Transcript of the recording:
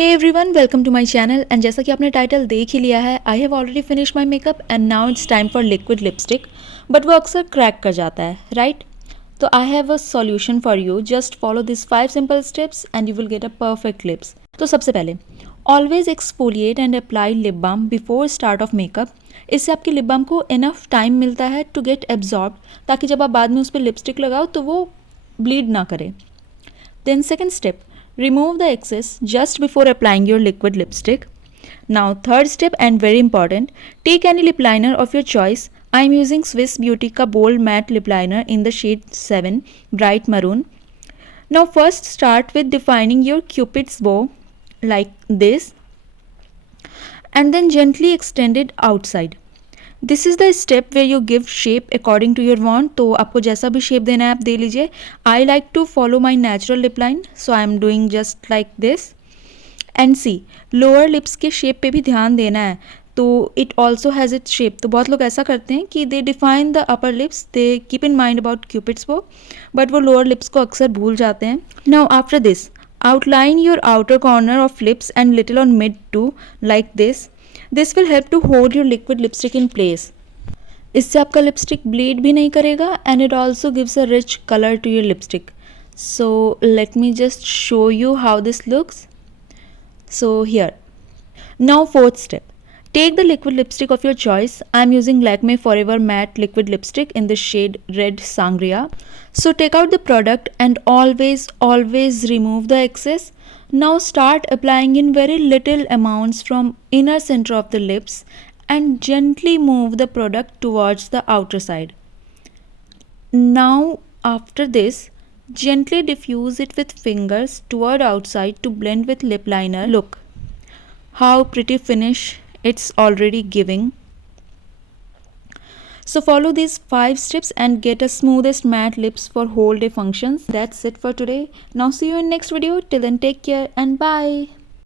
Hey everyone, welcome to my channel. And जैसा कि आपने टाइटल देख ही लिया है, I have already finish my makeup and now it's time for liquid lipstick. But वो अक्सर क्रैक कर जाता है, राइट? तो I have a solution for you. Just follow this 5 simple steps and you will get a perfect lips. तो सबसे पहले always exfoliate and apply lip balm before start of makeup. इससे आपके लिप बाम को enough time मिलता है to get absorb, ताकि जब आप बाद में उस पर लिपस्टिक लगाओ तो वो ब्लीड ना करे। Then second step, remove the excess just before applying your liquid lipstick. Now third step and very important, take any lip liner of your choice. I am using Swiss Beauty का bold matte lip liner in the shade 7 bright maroon. Now first start with defining your cupid's bow like this and then gently extend it outside. This is the step where you give shape according to your want. तो आपको जैसा भी shape देना है आप दे लीजिए। I like to follow my natural lip line, so I am doing just like this. And see, lower lips के शेप पे भी ध्यान देना है, तो it also has it shape. तो बहुत लोग ऐसा करते हैं कि they define the upper lips, they keep in mind about Cupid's bow, but वो लोअर लिप्स को अक्सर भूल जाते हैं। Now after this, outline your outer corner of lips and little on mid too, like this. This will help to hold your liquid lipstick in place. इससे आपका lipstick bleed भी नहीं करेगा and it also gives a rich color to your lipstick. So let me just show you how this looks. So here. Now fourth step. Take the liquid lipstick of your choice. I am using Lakme Forever Matte Liquid Lipstick in the shade Red Sangria. So take out the product and always remove the excess. Now start applying in very little amounts from inner center of the lips and gently move the product towards the outer side. Now after this, gently diffuse it with fingers toward outside to blend with lip liner. Look how pretty finish it's already giving. So follow these 5 steps and get a smoothest matte lips for whole day functions. That's it for today. Now see you in next video. Till then, take care and bye.